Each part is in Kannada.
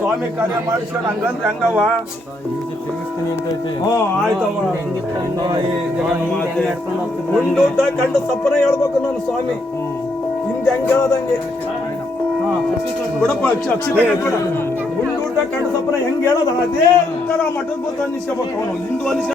ಸ್ವಾಮಿ ಕಾರ್ಯ ಮಾಡಿಸ್ಕೊಂಡು ಹಂಗಂದ್ರೆ ಹಂಗವ. ಉಂಡೂಟ ಕಂಡು ಸಪ್ಪನ ಹೇಳ್ಬೇಕು ನಾನು ಸ್ವಾಮಿ. ಹಿಂದೆ ಹೆಂಗೆ ಹೇಳೋದಂಗೆ ಬಿಡಪ್ಪ. ಉಂಡೂಟ ಕಂಡು ಸಪ್ಪನ ಹೆಂಗೆ ಹೇಳೋದ ಅದೇ ತರ ಮಠದ ಗೊತ್ತ ಅನ್ನಿಸ್ಕೋಬೇಕು. ಅವನು ಹಿಂದೂ ಅನಿಸ್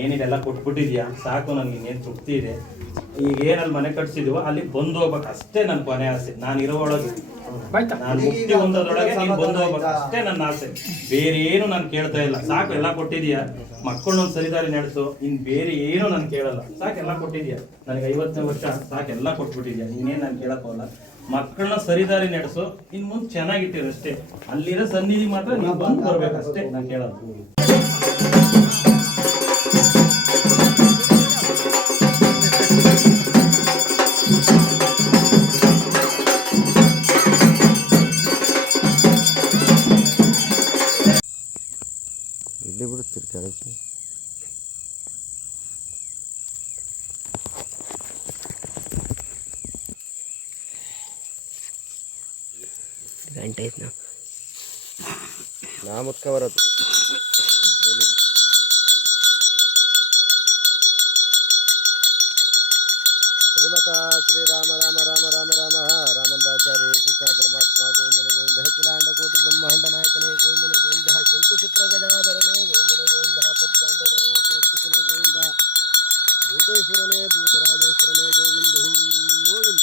ಏನಿದೆಲ್ಲ ಕೊಟ್ಬಿಟ್ಟಿದ್ಯಾ ಸಾಕು, ನನ್ಗೆ ಇನ್ನೇನು ತೃಪ್ತಿ ಇದೆ. ಈಗ ಏನಲ್ಲಿ ಮನೆ ಕಟ್ಸಿದೀವೋ ಅಲ್ಲಿ ಬಂದು ಹೋಗ್ಬೇಕು ಅಷ್ಟೇ ನನ್ನ ಕೊನೆ ಆಸೆ. ನಾನು ಇರೋ ಒಳಗೆ ನಾನು ಮುಕ್ತಿ ಹೊಂದೋದ್ರೊಳಗೆ ನೀನು ಬಂದು ಹೋಗ್ಬೇಕು ಅಷ್ಟೇ ನನ್ನ ಆಸೆ. ಬೇರೆ ಏನು ನಾನು ಕೇಳ್ತಾ ಇಲ್ಲ. ಸಾಕು, ಎಲ್ಲ ಕೊಟ್ಟಿದ್ಯಾ. ಮಕ್ಕಳನ್ನೊಂದು ಸರಿದಾರಿ ನಡೆಸು. ಇನ್ ಬೇರೆ ಏನು ನಾನು ಕೇಳಲ್ಲ. ಸಾಕು, ಎಲ್ಲ ಕೊಟ್ಟಿದ್ಯಾ. ನನಗೆ 50ನೇ ವರ್ಷ ಸಾಕು, ಎಲ್ಲ ಕೊಟ್ಬಿಟ್ಟಿದ್ಯಾ. ನೀನೇನು ನಾನು ಕೇಳಕ್ಕೋಲ್ಲ. ಮಕ್ಕಳನ್ನ ಸರಿದಾರಿ ನಡೆಸು. ಇನ್ ಮುಂದೆ ಚೆನ್ನಾಗಿಟ್ಟಿರು ಅಷ್ಟೇ. ಅಲ್ಲಿರೋ ಸನ್ನಿಧಿ ಮಾತ್ರ ನೀವು ಬಂದು ಬರ್ಬೇಕು ಅಷ್ಟೇ ನಾನು ಕೇಳೋದು. ಇಲ್ಲಿ ಬಿಡುತ್ತೀರಿ ಕೆಳಗೆ. ಗಂಟೆ ಐತೆ ನಾ ಮುತ್ಕ ಬರೋದು. ಶ್ರೀಮತ ಶ್ರೀರಾಮ ರಾಮ ರಾಮ ರಾಮ ರಾಮ ರಾಮಂದಾಚಾರ್ಯ ಕೃಷ್ಣ ಪರಮಾತ್ಮ ಗೋವಿಂದನ ಗೋವಿಂದ. ಅಖಿಲಾಂಡ ಕೋಟಿ ಬ್ರಹ್ಮಾಂಡ ನಾಯಕನೇ ಗೋವಿಂದನ ಗೋವಿಂದ. ಶಂಕುಚಿತ್ರ ಗಜಾಧರನೇ ಗೋವಿಂದನ ಗೋವಿಂದ. ಪತ್ಪಾಂಡನೇ ಸುರಕ್ಷಿತನೇ ಗೋವಿಂದ. ಭೂತೇಶ್ವರನೇ ಭೂತರಾಜೇಶ್ವರನೇ ಗೋವಿಂದ ಗೋವಿಂದ.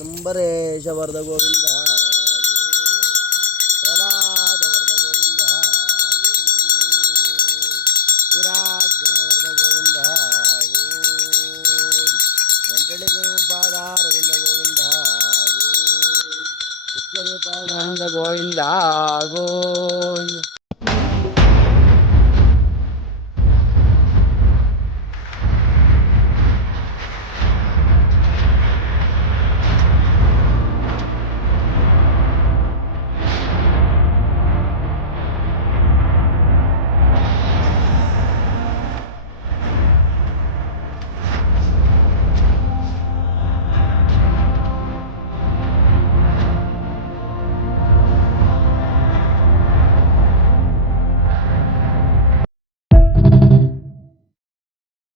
ನಂಬರೇಶ ವರದ ಗೋವಿಂದ. ಪ್ರಹ್ಲಾದ ವರದ ಗೋವಿಂದ. ವಿರಾಜ್ಞ ವರದ ಗೋವಿಂದ. ಒಂಟಳಿಗೆ ಪಾದಾರವಿಂದ ಗೋವಿಂದ. ಗೋವಿಂದ ಗೋವಿಂದ.